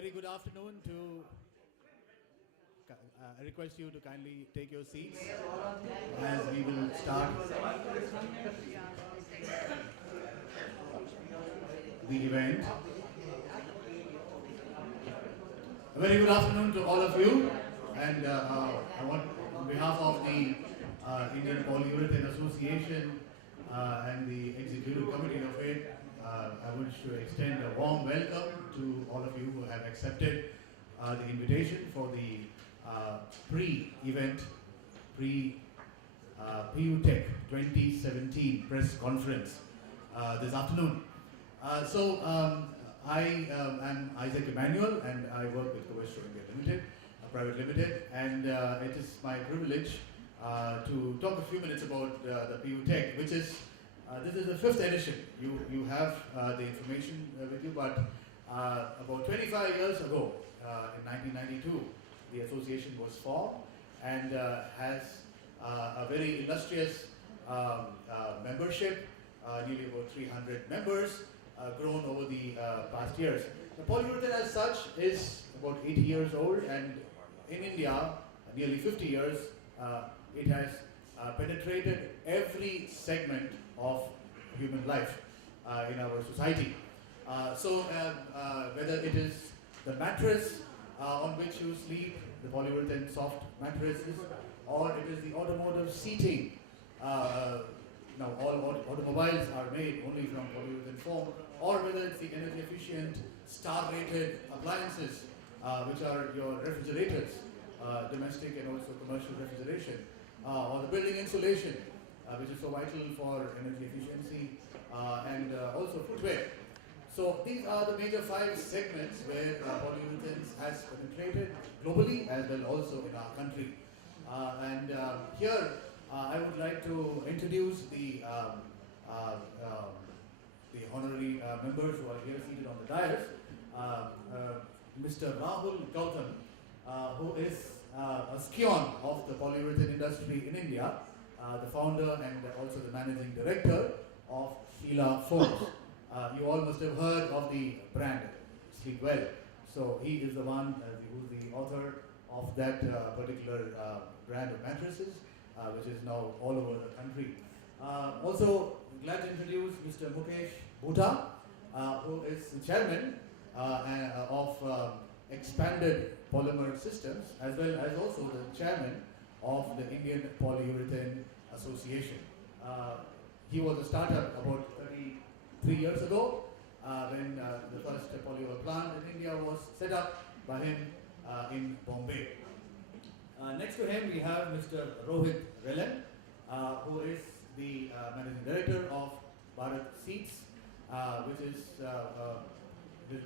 very good afternoon to I request you to kindly take your seats as we will start the event. A very good afternoon to all of you, and I want, on behalf of the Indian Polyurethane Association and the Executive Committee of it, I wish to extend a warm welcome to all of you who have accepted the invitation for the pre-event, PUTech 2017 press conference this afternoon. I am Isaac Emmanuel, and I work with Covestro India Limited, Private Limited, and it is my privilege to talk a few minutes about the PUTech, which is this is the 5th edition. You have the information with you, but about 25 years ago, in 1992, the association was formed and has a very illustrious membership, nearly about 300 members, grown over the past years. The polyurethane as such is about 80 years old, and in India, nearly 50 years, it has penetrated every segment of human life in our society. Whether it is the mattress on which you sleep, the polyurethane soft mattresses, or it is the automotive seating. Now all automobiles are made only from polyurethane foam, or whether it's the energy efficient, star-rated appliances, which are your refrigerators, domestic and also commercial refrigeration, or the building insulation, which is so vital for energy efficiency, and also footwear. So these are the major 5 segments where polyurethane has penetrated globally as well also in our country. Here I would like to introduce the honorary members who are here seated on the dais. Mr. Rahul Gautam, who is a scion of the polyurethane industry in India, the founder and also the managing director of Sheela Foams. You all must have heard of the brand Sleep Well. So he is the one who's the author of that particular brand of mattresses, which is now all over the country. Also glad to introduce Mr. Mukesh Bhuta, who is the chairman of Expanded Polymer Systems, as well as also the chairman of the Indian Polyurethane Association. He was a startup about 33 years ago when the first polyol plant in India was set up by him in Bombay. Next to him we have Mr. Rohit Relan, who is the managing director of Bharat Seats, which is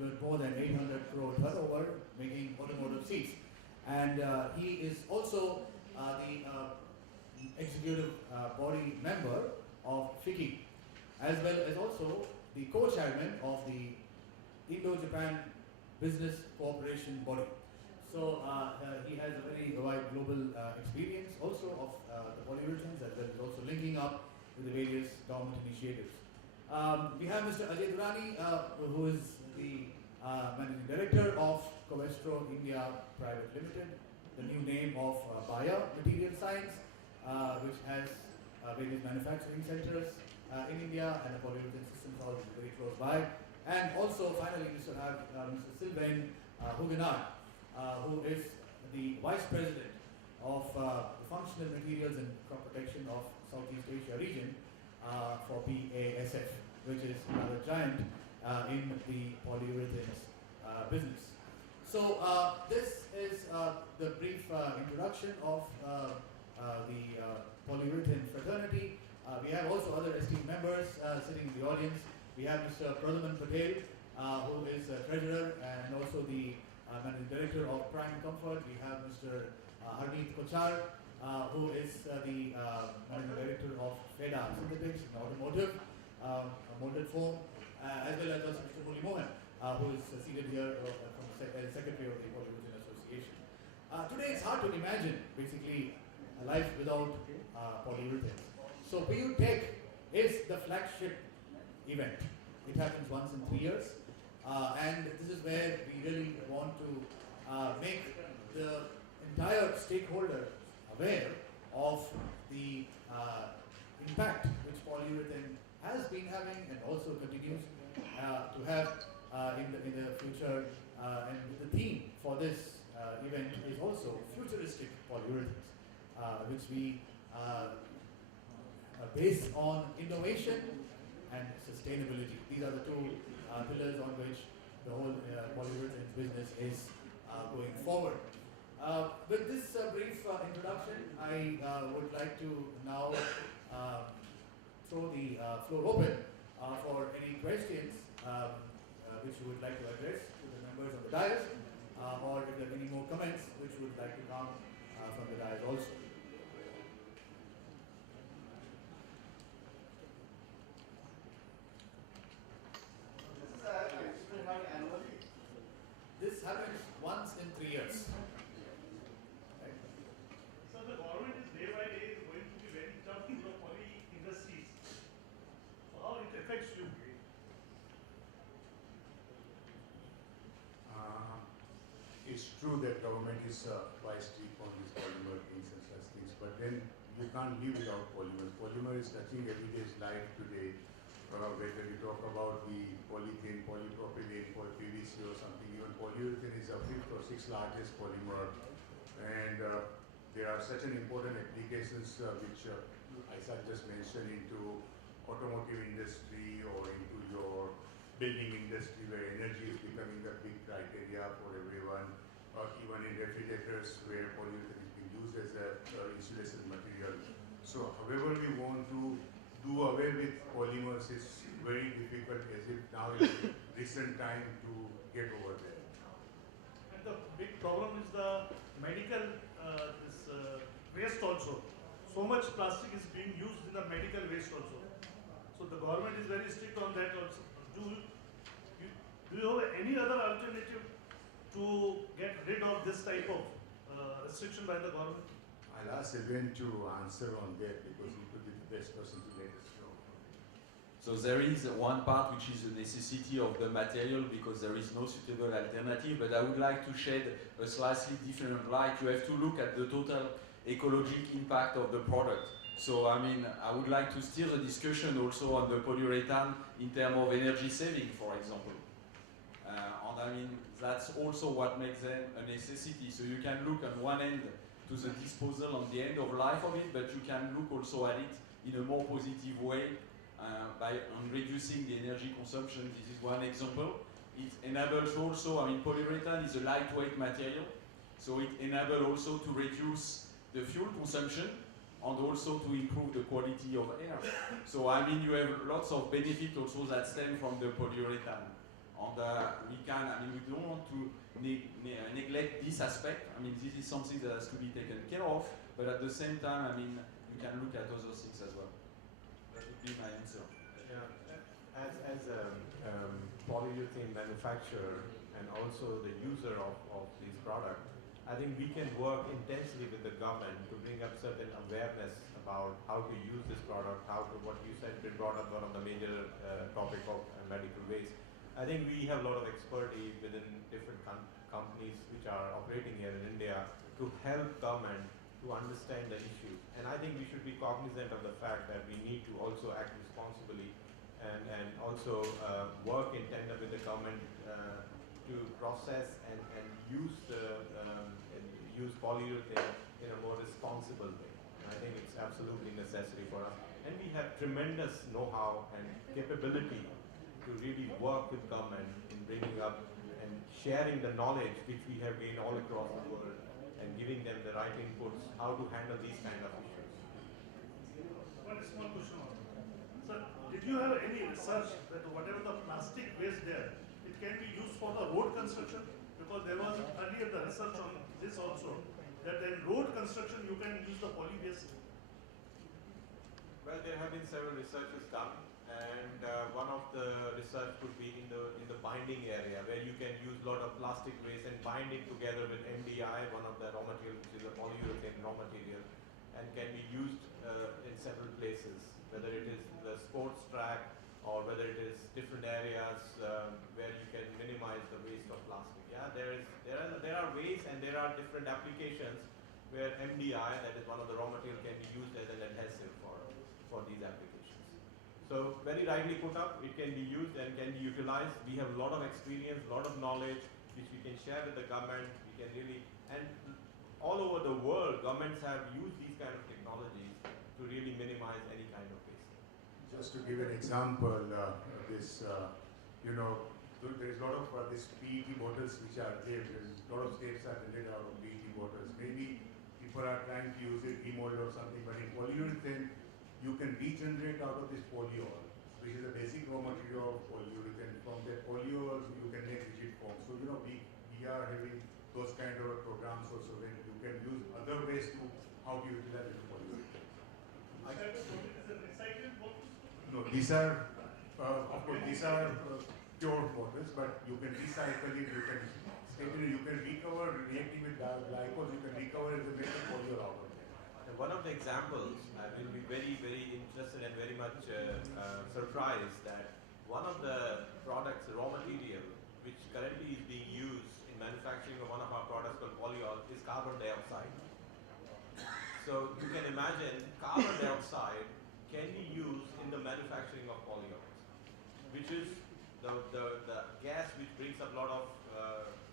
with more than 800 crore turnover, making automotive seats. And he is also the executive body member of FICCI, as well as also the co-chairman of the Indo-Japan Business Cooperation Body. So he has a very wide global experience also of the polyurethanes, as well as also linking up with the various government initiatives. We have Mr. Ajay Durrani, who is the managing director of Covestro India Private Limited, the new name of Bayer Material Science, which has various manufacturing centers in India, and the polyurethane systems are very close by. And also finally Mr. Sylvain Huguenard, who is the Vice President of the Functional Materials and Crop Protection of Southeast Asia region for BASF, which is another giant in the polyurethanes business. So this is the brief introduction of the polyurethane fraternity. We have also other esteemed members sitting in the audience. We have Mr. Pradhaman Patel, who is treasurer and also the managing director of Prime Comfort. We have Mr. Harneet Kochar, who is the managing director of FEDA Synthetics and Automotive, molded foam, as well as also Mr. Muli Mohan, who is seated here as Secretary of the Polyurethane Association. Today it's hard to imagine basically a life without polyurethane. So PUTech is the flagship event. It happens once in 3 years. And this is where we really want to make the entire stakeholder aware of the impact which polyurethane has been having and also continues to have in the future. And the theme for this event is also futuristic polyurethanes, which we base on innovation and sustainability. These are the two pillars on which the whole polyurethane business is going forward. With this brief introduction, I would like to now throw the floor open for any questions which you would like to address to the members of the dais, or if there are any more comments which you would like to come from the dais also. This happens once in 3 years. Right? So the government is day by day going to be very tough to the poly industries. How it affects you? It's true that government is quite strict on these polymer things and such things, but then you can't live without polymers. Polymer is touching everyday's life today. Whether you talk about the polyethylene, polypropylene, PVC or something, even polyurethane is the 5th or 6th largest polymer, and there are such an important applications which I just mentioned into automotive industry or into your building industry where energy is becoming a big criteria for everyone, or even in refrigerators where polyurethane is being used as a insulation material. So however we want to do away with polymers is very difficult, as if now is recent time to get over there. And the big problem is the medical waste also. So much plastic is being used in the medical waste also. So the government is very strict on that also. Do you have any other alternative to get rid of this type of restriction by the government? I'll ask Eben to answer on that because he could be the best person to let us know. So there is one part which is a necessity of the material because there is no suitable alternative, but I would like to shed a slightly different light. You have to look at the total ecologic impact of the product. So I mean, I would like to steer the discussion also on the polyurethane in terms of energy saving, for example. And I mean, that's also what makes them a necessity. So you can look on one end to the disposal on the end of life of it, but you can look also at it in a more positive way by reducing the energy consumption. This is one example. It enables also, I mean, polyurethane is a lightweight material, so it enables also to reduce the fuel consumption and also to improve the quality of air. So I mean, you have lots of benefits also that stem from the polyurethane. And we don't want to neglect this aspect. I mean, this is something that has to be taken care of, but at the same time, I mean, you can look at other things as well. That would be my answer. Yeah. As a polyurethane manufacturer and also the user of these products, I think we can work intensely with the government to bring up certain awareness about how to use this product, what you said, been brought up one of the major topic of medical waste. I think we have a lot of expertise within different companies which are operating here in India to help government to understand the issues. And I think we should be cognizant of the fact that we need to also act responsibly and also work in tandem with the government to process and use use polyurethane in a more responsible way. And I think it's absolutely necessary for us. And we have tremendous know-how and capability to really work with government in bringing up and sharing the knowledge which we have gained all across the world and giving them the right inputs how to handle these kind of issues. One small question. Sir, did you have any research that whatever the plastic waste there, it can be used for the road construction? Because there was earlier the research on this also, that in road construction you can use the poly waste. Well, there have been several researches done, and one of the research could be in the binding area, where you can use a lot of plastic waste and bind it together with MDI, one of the raw material, which is a polyurethane raw material, and can be used in several places, whether it is the sports track or whether it is different areas where you can minimize the waste of plastic. Yeah, there are ways and there are different applications where MDI, that is one of the raw material, can be used as an adhesive for these applications. So very rightly put up, it can be used and can be utilized. We have a lot of experience, a lot of knowledge, which we can share with the government. We can really, and all over the world, governments have used these kind of technologies to really minimize any kind of waste. Just to give an example, there is a lot of this PET bottles which are there. There's a lot of states are rendered out of PET bottles. Maybe people are trying to use it, demold or something, but in polyurethane, you can regenerate out of this polyol, which is a basic raw material of polyurethane. From that polyol, you can make rigid form. So, we are having those kind of programs also where you can use other ways to how to utilize the polyurethane. Is that the bottle is a recycled bottle? No, these are, of course, these are pure bottles, but you can recycle it, you can recover, reacting with glycol, you can recover the metal polyol out of it. And one of the examples, I will be very, very interested and very much surprised that one of the products, raw material, which currently is being used in manufacturing of one of our products called polyol is carbon dioxide. So you can imagine carbon dioxide can be used in the manufacturing of polyols, which is the gas which brings up a lot of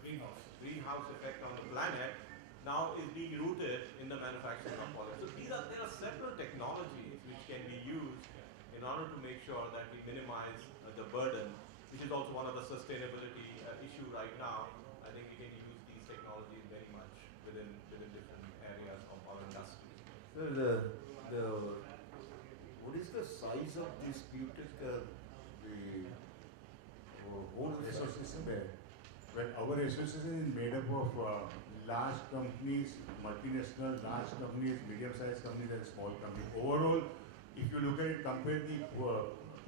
greenhouse effect on the planet, now is being rooted in the manufacturing of polyols. So there are several technologies which can be used in order to make sure that we minimize the burden, which is also one of the sustainability issue right now. I think we can use these technologies very much within different areas of our industry. So what is the size of this butyl whole Association there. Well, our association is made up of large companies, multinational, large companies, medium-sized companies, and small companies. Overall, if you look at it, compare the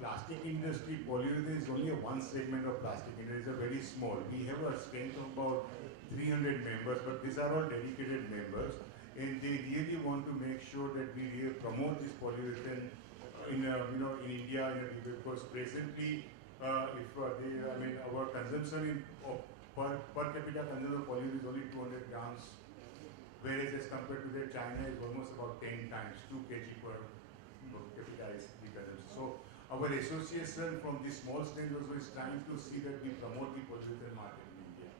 plastic industry, polyurethane is only one segment of plastic industry. It's a very small. We have a strength of about 300 members, but these are all dedicated members, and they really want to make sure that we really promote this polyurethane in India, because presently, our consumption per capita consumption of polyurethane is only 200 grams, whereas as compared to that, China is almost about 10 times, 2 kg per capita is the consumption. So our association from this small stand also is trying to see that we promote the polyurethane market in India.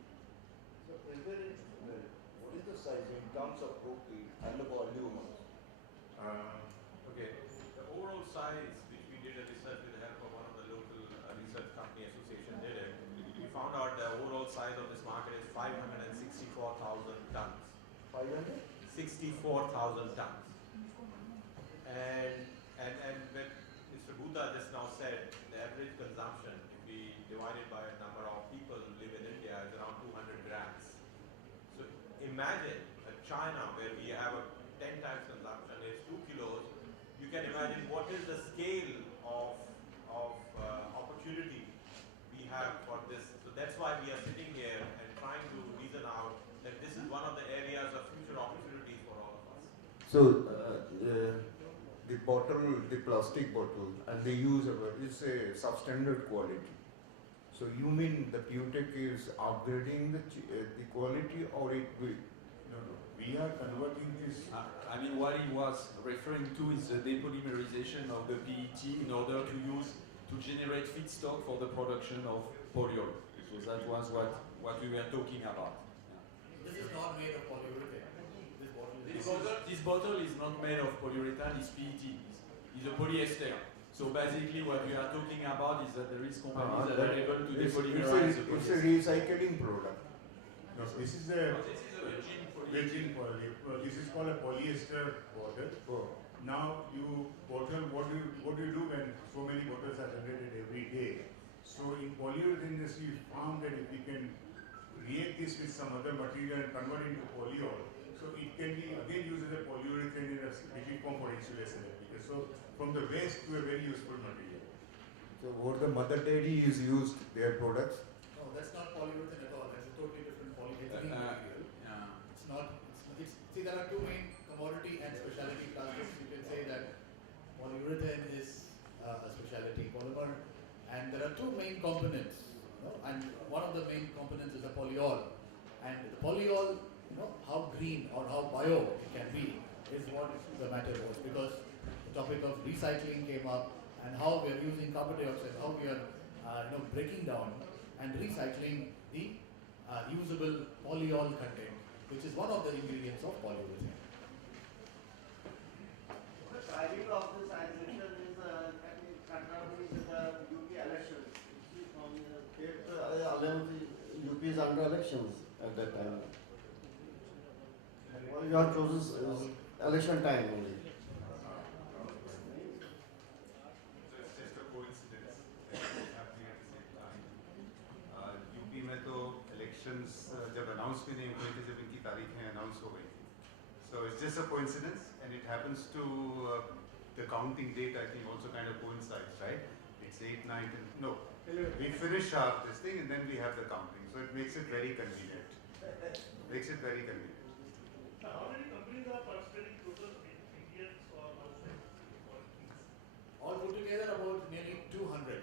So what is the size in terms of protein and the volume? Okay, the overall size, which we did a research with the help of one of the local research company association did it, we found out the overall size of this market is 564,000 tons. 64,000 tons. And when Mr. Buddha just now said, the average consumption, if we divide it by a number of people who live in India, is around 200 grams. So imagine China, where we have a 10 times consumption, is 2 kilos. You can imagine what is the scale of opportunity we have for this. So that's why we are sitting here and trying to reason out that this is one of the areas of future opportunities for all of us. So the bottle, the plastic bottle, and they use it's a substandard quality. So you mean the Putec is upgrading the quality, or it will? No. We are converting this. What he was referring to is the depolymerization of the PET in order to generate feedstock for the production of polyol. So that was what we were talking about. This is not made of polyurethane. This bottle is not made of polyurethane, it's PET. It's a polyester. So basically what we are talking about is that there is companies that are able to depolymerize the It's a polyester. recycling product. No, this is a Virgin virgin poly. This is called a polyester bottle. Oh. Now what do you do when so many bottles are generated every day? So in polyurethane industry, we found that if we can react this with some other material and convert it into polyol, so it can be again used as a polyurethane in a rigid form for insulation application. So from the waste to a very useful material. So what the mother dairy is used, their products? No, that's not polyurethane at all. That's a totally different polyethylene material. See, there are two main commodity and specialty plastics. You can say that polyurethane is a specialty polymer, and there are two main components. And one of the main bio it can be, is what the matter was, because the topic of recycling came up and how we are using carbon dioxide, how we are breaking down and recycling the usable polyol content, which is one of the ingredients of polyurethane. The timing of this exhibition is contemporary with the UP elections. From the state 11th, UP is under elections at that time. Well, you have chosen election time only. So it's just a coincidence that it's happening at the same time. UP में तो elections जब announce भी नहीं हुई थी, जब इनकी तारीखें announce हो गई थी. So it's just a coincidence, and it happens to the counting date. I think also kind of coincides, right? It's 8, 9, and no. We finish our this thing and then we have the counting. So it makes it very convenient. Makes it very convenient. How many companies are participating total Indians or outside? All put together about nearly 200.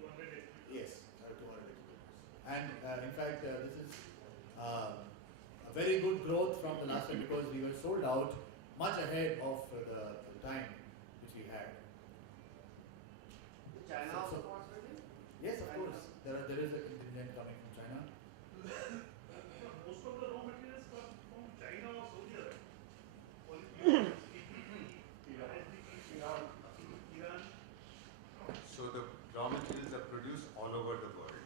200. Yes, 200 exhibitors. And in fact, this is a very good growth from the last time, because we were sold out much ahead of the time which we had. China So- also participating? Yes, of course. There is a contingent coming from China. Most of the raw materials come from China or Saudi Arabia. Polyurethane, Iran. So the raw materials are produced all over the world.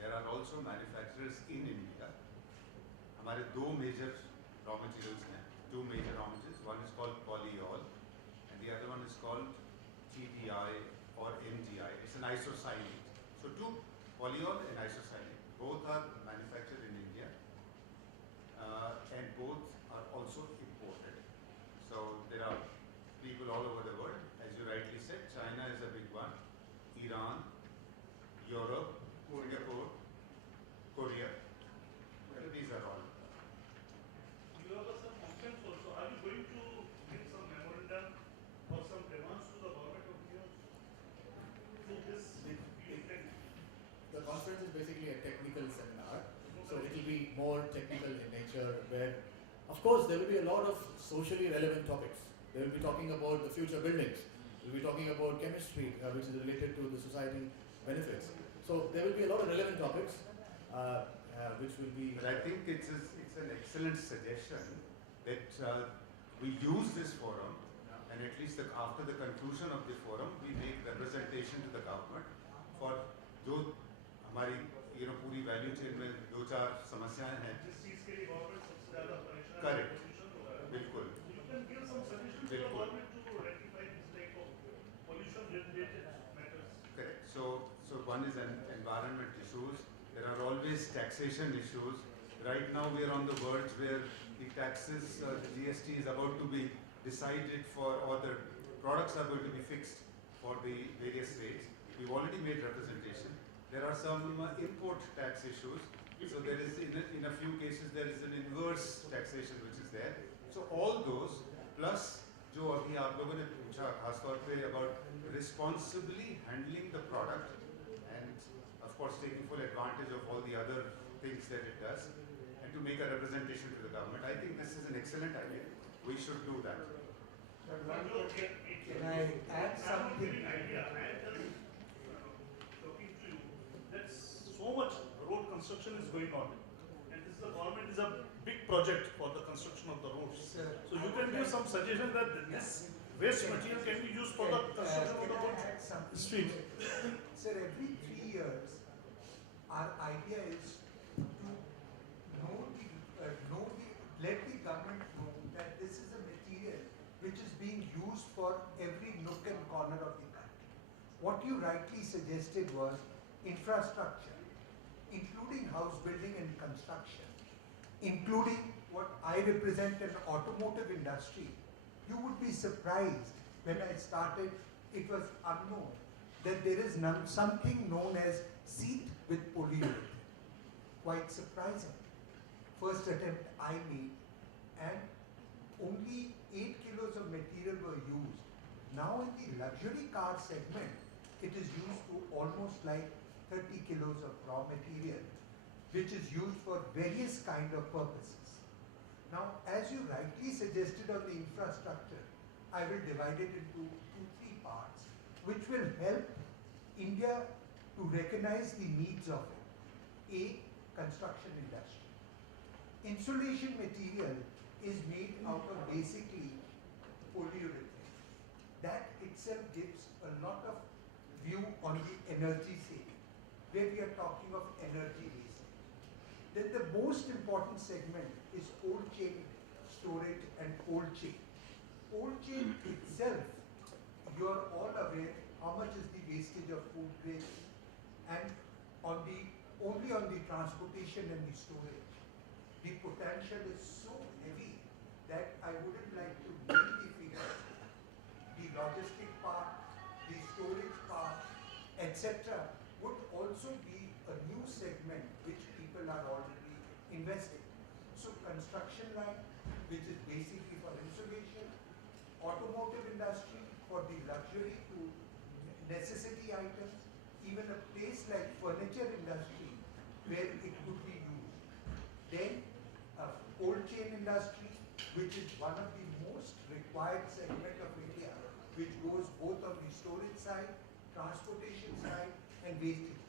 There are also manufacturers in India. हमारे दो major raw materials हैं, two major raw materials. One is called polyol, and the other one is called TDI or MDI. It's an isocyanate. So two, polyol and isocyanate. Both are manufactured in India, and both are also imported. So there are people all over the world. As you rightly said, China is a big one. Iran, Europe, Singapore, Korea. Well, these are all. You have some conference also. Are you going to give some memorandum or some demands to the government of India through this event? The conference is basically a technical seminar, so it will be more technical in nature, where, of course, there will be a lot of socially relevant topics. They will be talking about the future buildings. We'll be talking about chemistry, which is related to the society benefits. So there will be a lot of relevant topics, which will be. But I think it's an excellent suggestion that we use this forum, and at least after the conclusion of the forum, we make representation to the government for जो हमारी पूरी value chain में दो चार समस्याएं हैं. जिस चीज के लिए गवर्नमेंट सबसे ज्यादा परेशान Correct. pollution हो रहा है. बिल्कुल. You can give some suggestions to the बिल्कुल. government to rectify this type of pollution related matters. Correct. So one is an environment issues. There are always taxation issues. Right now we are on the verge where the taxes, the GST is about to be decided for, or the products are going to be fixed for the various rates. We've already made representation. There are some import tax issues. So there is, in a few cases, there is an inverse taxation which is there. So all those, plus जो अभी आप लोगों ने पूछा खासतौर पे about responsibly handling the product and of course taking full advantage of all the other things that it does, and to make a representation to the government. I think this is an excellent idea. We should do that. Can I add something? Idea. I am just talking to you that so much road construction is going on, and this is the government is a big project for the construction of the roads. Sir, So you can give some suggestion that this waste material can be used for the construction of the can I road add something? street. Sir, every 3 years, our idea is to let the government know that this is a material which is being used for every nook and corner of the country. What you rightly suggested was infrastructure, including house building and construction, including what I represent an automotive industry. You would be surprised when I started, it was unknown that there is something known as seat with polyurethane. Quite surprising. First attempt I made, and only 8 kilos of material were used. Now in the luxury car segment, it is used to almost like 30 kilos of raw material, which is used for various kind of purposes. Now, as you rightly suggested on the infrastructure, I will divide it into three parts, which will help India to recognize the needs of it. A, construction industry. Insulation material is made out of basically polyurethane. That itself gives a lot of view on the energy saving, where we are talking of energy wastage. Then the most important segment is cold chain storage and cold chain. Cold chain itself, you are all aware how much is the wastage of food grains, and only on the transportation and the storage, the potential is so heavy that I wouldn't like to name the figures. The logistic part, the storage part, etc. would also be a new segment which people are already investing. So construction line, which is basically for insulation, automotive industry for the luxury to necessity items, even a place like furniture industry where it could be used. Then cold chain industry, which is one of the most required segment of India, which goes both on the storage side, transportation side, and wastage.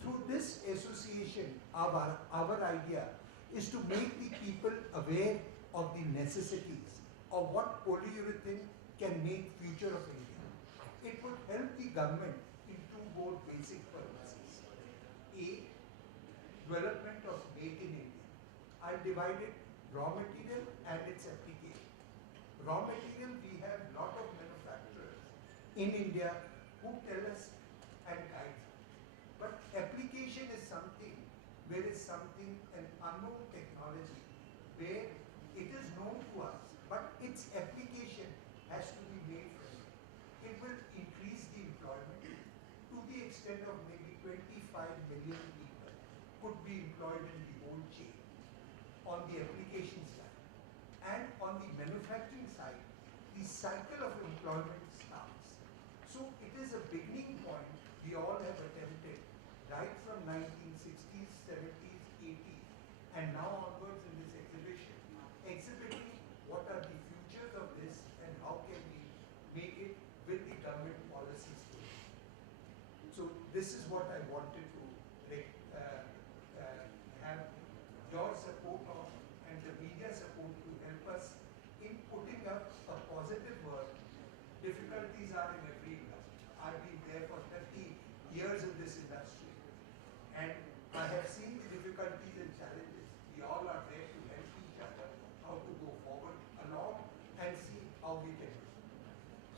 Through this association, our idea is to make the people aware of the necessities of what polyurethane can make future of India. It would help the government in two more basic purposes. A, development of Make in India. I'll divide it raw material and its application. Raw material, we have lot of manufacturers in India who tell us and guide us. But application is something where is something, an unknown technology, where it is known to us, but its application has to be made for it. It will increase the employment to the extent of maybe 25 million people could be employed in the whole chain on the application side. And on the manufacturing side, the cycle of employment starts. So it is a beginning point we all have attempted right from 1960s, 70s, 80s, and now onwards in this exhibition, exhibiting what are the futures of this and how can we make it with the government policies. So this is what I wanted to have your support on and the media support to help us in putting up a positive word. Difficulties are in every industry. I've been there for 30 years in this industry, and I have seen the difficulties and challenges. We all are there to help each other how to go forward along and see how we can do.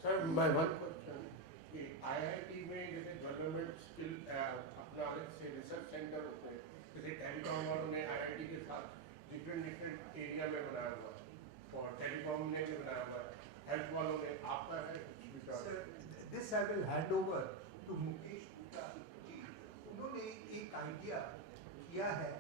Sir, my one question कि IIT में जैसे government skill अपना अलग से research centre होते हैं, जैसे telecom वालों ने IIT के साथ डिफरेंट एरिया में बनाया हुआ है, और टेलीकॉम ने भी बनाया हुआ है, हेल्थ वालों ने, आपका है कुछ विचार? Sir, this I will hand over to Mukesh Gupta ji. उन्होंने एक आइडिया किया है